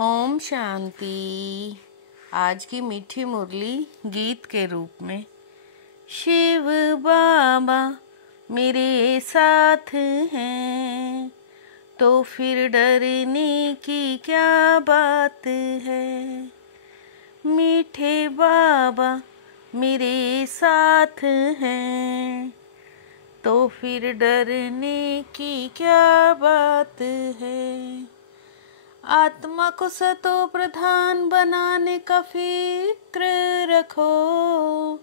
ओम शांति। आज की मीठी मुरली गीत के रूप में। शिव बाबा मेरे साथ हैं तो फिर डरने की क्या बात है। मीठे बाबा मेरे साथ हैं तो फिर डरने की क्या बात है। आत्मा को सतो प्रधान बनाने का फिक्र रखो,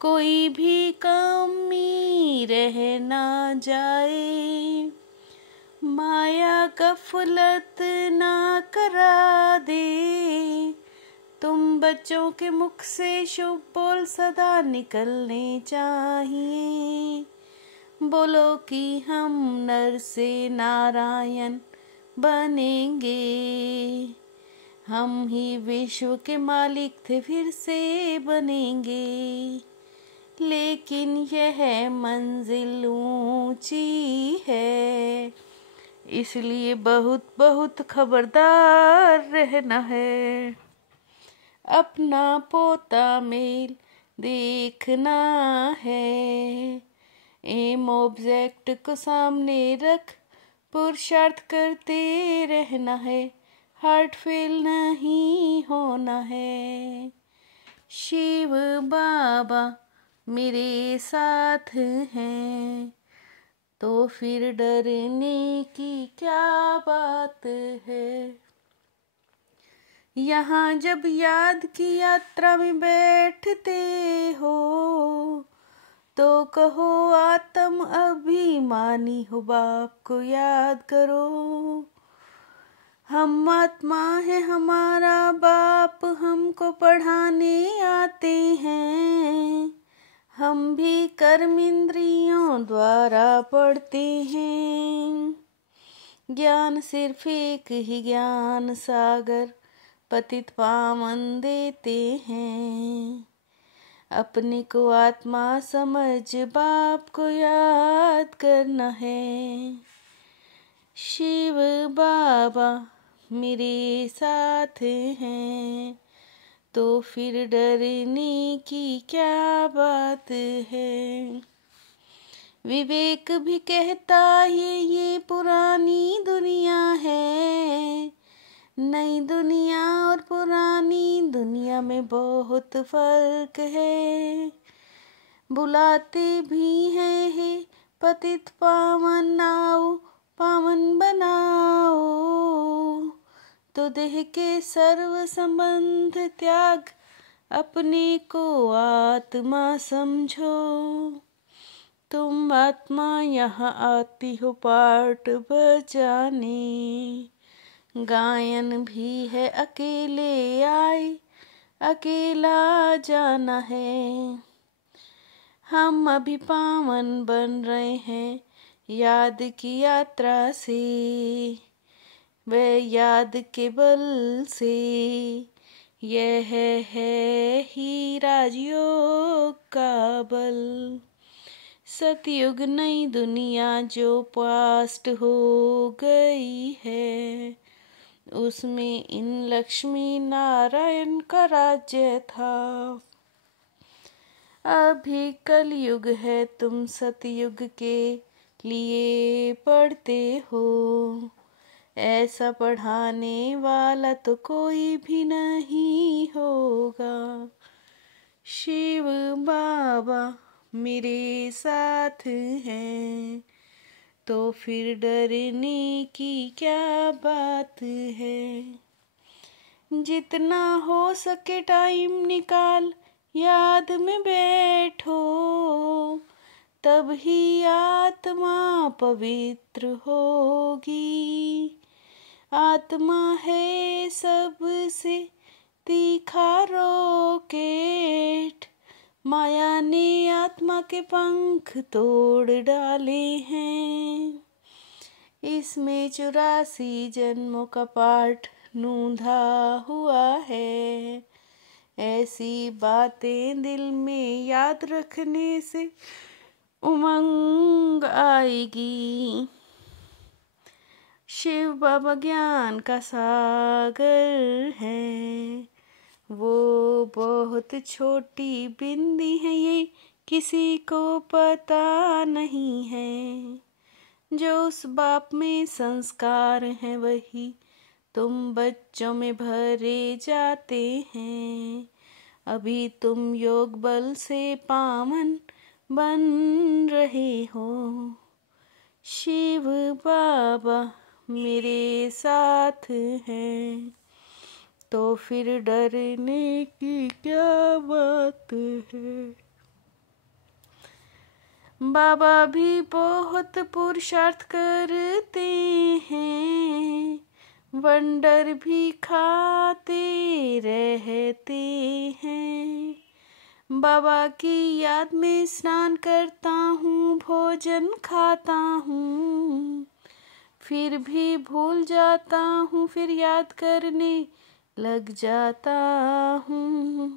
कोई भी कमी रह ना जाए। माया गफलत ना करा दे, तुम बच्चों के मुख से शुभ बोल सदा निकलने चाहिए। बोलो कि हम नर से नारायण बनेंगे, हम ही विश्व के मालिक थे फिर से बनेंगे। लेकिन यह मंजिल ऊंची है, इसलिए बहुत बहुत खबरदार रहना है। अपना पोता मेल देखना है, एम ऑब्जेक्ट को सामने रख पुरुषार्थ करते रहना है। हार्ट फेल नहीं होना है। शिव बाबा मेरे साथ हैं तो फिर डरने की क्या बात है। यहाँ जब याद की यात्रा में बैठते हो तो कहो आत्म अभिमानी हो, बाप को याद करो। हम आत्मा है, हमारा बाप हमको पढ़ाने आते हैं। हम भी कर्म इंद्रियों द्वारा पढ़ते हैं। ज्ञान सिर्फ एक ही ज्ञान सागर पतित पावन देते हैं। अपने को आत्मा समझ बाप को याद करना है। शिव बाबा मेरे साथ हैं तो फिर डरने की क्या बात है। विवेक भी कहता है ये पुरानी दुनिया है। नई दुनिया और पुरानी दुनिया में बहुत फर्क है। बुलाते भी हैं हे पतित पावन आओ पावन बनाओ, तो देह के सर्व संबंध त्याग अपने को आत्मा समझो। तुम आत्मा यहाँ आती हो पाठ बजाने, गायन भी है अकेले आए अकेला जाना है। हम अभी पावन बन रहे हैं याद की यात्रा से, वह याद के बल से। यह है ही राजयोग का बल। सतयुग नई दुनिया जो पास्ट हो गई है, उसमें इन लक्ष्मी नारायण का राज्य था। अभी कलयुग है, तुम सतयुग के लिए पढ़ते हो। ऐसा पढ़ाने वाला तो कोई भी नहीं होगा। शिव बाबा मेरे साथ हैं तो फिर डरने की क्या बात है। जितना हो सके टाइम निकाल याद में बैठो, तब ही आत्मा पवित्र होगी। आत्मा है सबसे तीखा रॉकेट, माया ने आत्मा के पंख तोड़ डाले हैं। इसमें 84 जन्मों का पाठ नूंधा हुआ है। ऐसी बातें दिल में याद रखने से उमंग आएगी। शिव बाबा ज्ञान का सागर है, वो बहुत छोटी बिंदी है, ये किसी को पता नहीं है। जो उस बाप में संस्कार है वही तुम बच्चों में भरे जाते हैं। अभी तुम योग बल से पावन बन रहे हो। शिव बाबा मेरे साथ हैं, तो फिर डरने की क्या बात है। बाबा भी बहुत पुरुषार्थ करते हैं, वंडर भी खाते रहते हैं। बाबा की याद में स्नान करता हूँ, भोजन खाता हूँ, फिर भी भूल जाता हूँ, फिर याद करने लग जाता हूँ।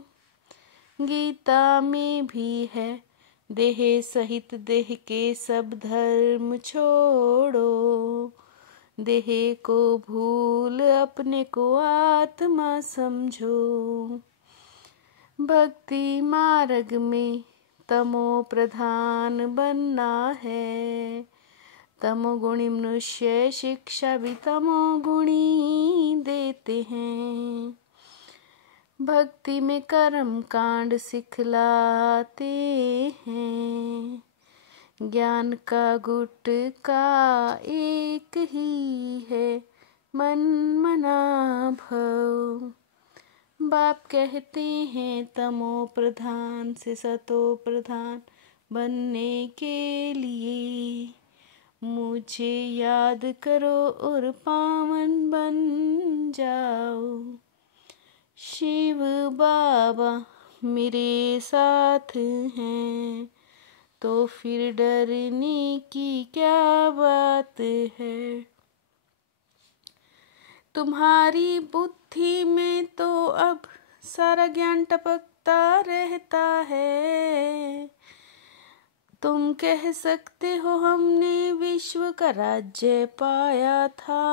गीता में भी है, देह सहित देह के सब धर्म छोड़ो, देह को भूल अपने को आत्मा समझो। भक्ति मार्ग में तमो प्रधान बनना है, तमोगुणी मनुष्य शिक्षा भी तमोगुणी देते हैं। भक्ति में कर्म कांड सिखलाते हैं, ज्ञान का गुटका एक ही है, मन मना भव। बाप कहते हैं तमो प्रधान से सतो प्रधान बनने के लिए मुझे याद करो और पावन बन जाओ। शिव बाबा मेरे साथ हैं, तो फिर डरने की क्या बात है। तुम्हारी बुद्धि में तो अब सारा ज्ञान टपकता रहता है। तुम कह सकते हो हमने विश्व का राज्य पाया था,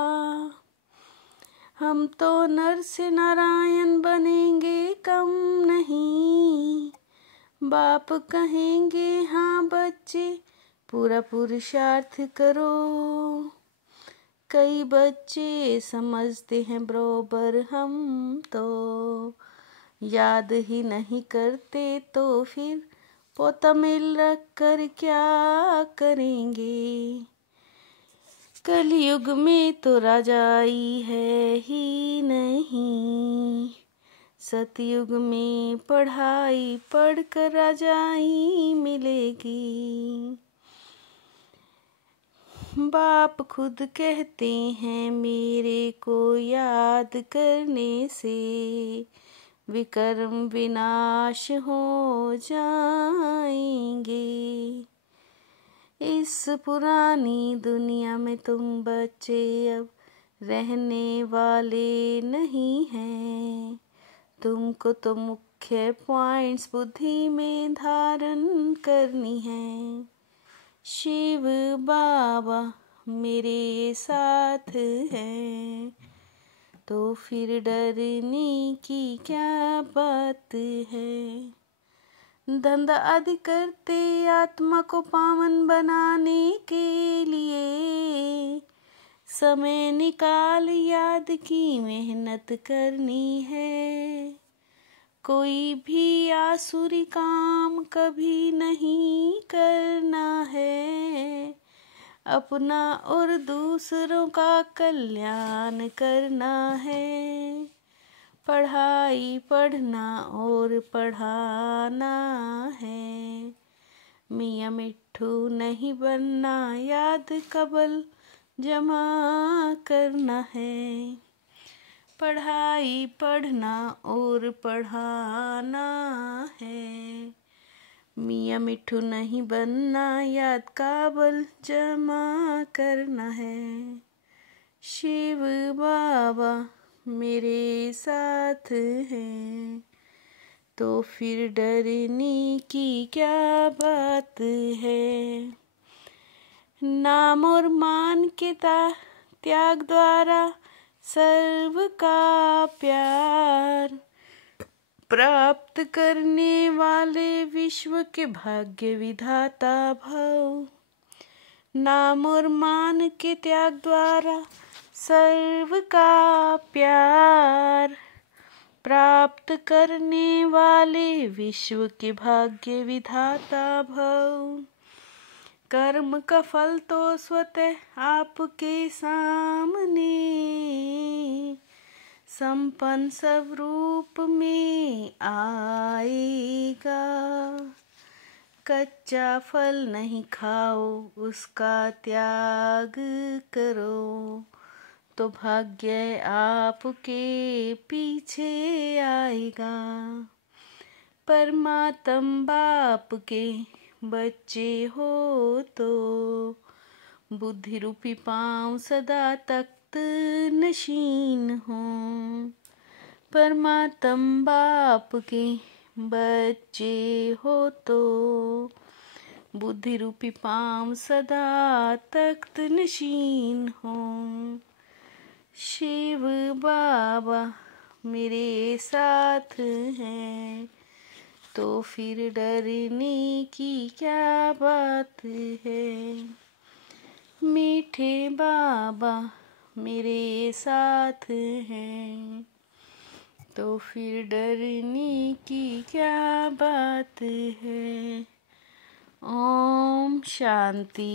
हम तो नर से नारायण बनेंगे कम नहीं। बाप कहेंगे हाँ बच्चे पूरा पुरुषार्थ करो। कई बच्चे समझते हैं बरोबर, हम तो याद ही नहीं करते, तो फिर पोता मिल रख कर क्या करेंगे। कलयुग में तो राजाई है ही नहीं, सतयुग में पढ़ाई पढ़कर राजाई मिलेगी। बाप खुद कहते हैं मेरे को याद करने से विकर्म विनाश हो जाएंगे। इस पुरानी दुनिया में तुम बच्चे अब रहने वाले नहीं हैं। तुमको तो मुख्य पॉइंट्स बुद्धि में धारण करनी है। शिव बाबा मेरे साथ हैं, तो फिर डरने की क्या बात है। धंधा आदि करते आत्मा को पावन बनाने के लिए, समय निकाल याद की मेहनत करनी है। कोई भी आसुरी काम कभी नहीं करना है, अपना और दूसरों का कल्याण करना है। पढ़ाई पढ़ना और पढ़ाना है, मियाँ मिट्ठू नहीं बनना, याद कबल जमा करना है। पढ़ाई पढ़ना और पढ़ाना है, मियाँ मिट्ठू नहीं बनना, याद काबल जमा करना है। शिव बाबा मेरे साथ हैं, तो फिर डरने की क्या बात है। नाम और मान के त्याग द्वारा सर्व का प्यार प्राप्त करने वाले विश्व के भाग्य विधाता भव। नाम और मान के त्याग द्वारा सर्व का प्यार प्राप्त करने वाले विश्व के भाग्य विधाता भव। कर्म का फल तो स्वतः आपके सामने संपन्न सब रूप में आएगा। कच्चा फल नहीं खाओ, उसका त्याग करो, तो भाग्य आपके पीछे आएगा। परमात्मा बाप के बच्चे हो तो बुद्धि रूपी पाँव सदा तख्त नशीन हो। परमात्मा बाप के बच्चे हो तो बुद्धि रूपी पाँव सदा तख्त नशीन हो। शिव बाबा मेरे साथ हैं, तो फिर डरने की क्या बात है। मीठे बाबा मेरे साथ हैं, तो फिर डरने की क्या बात है। ओम शांति।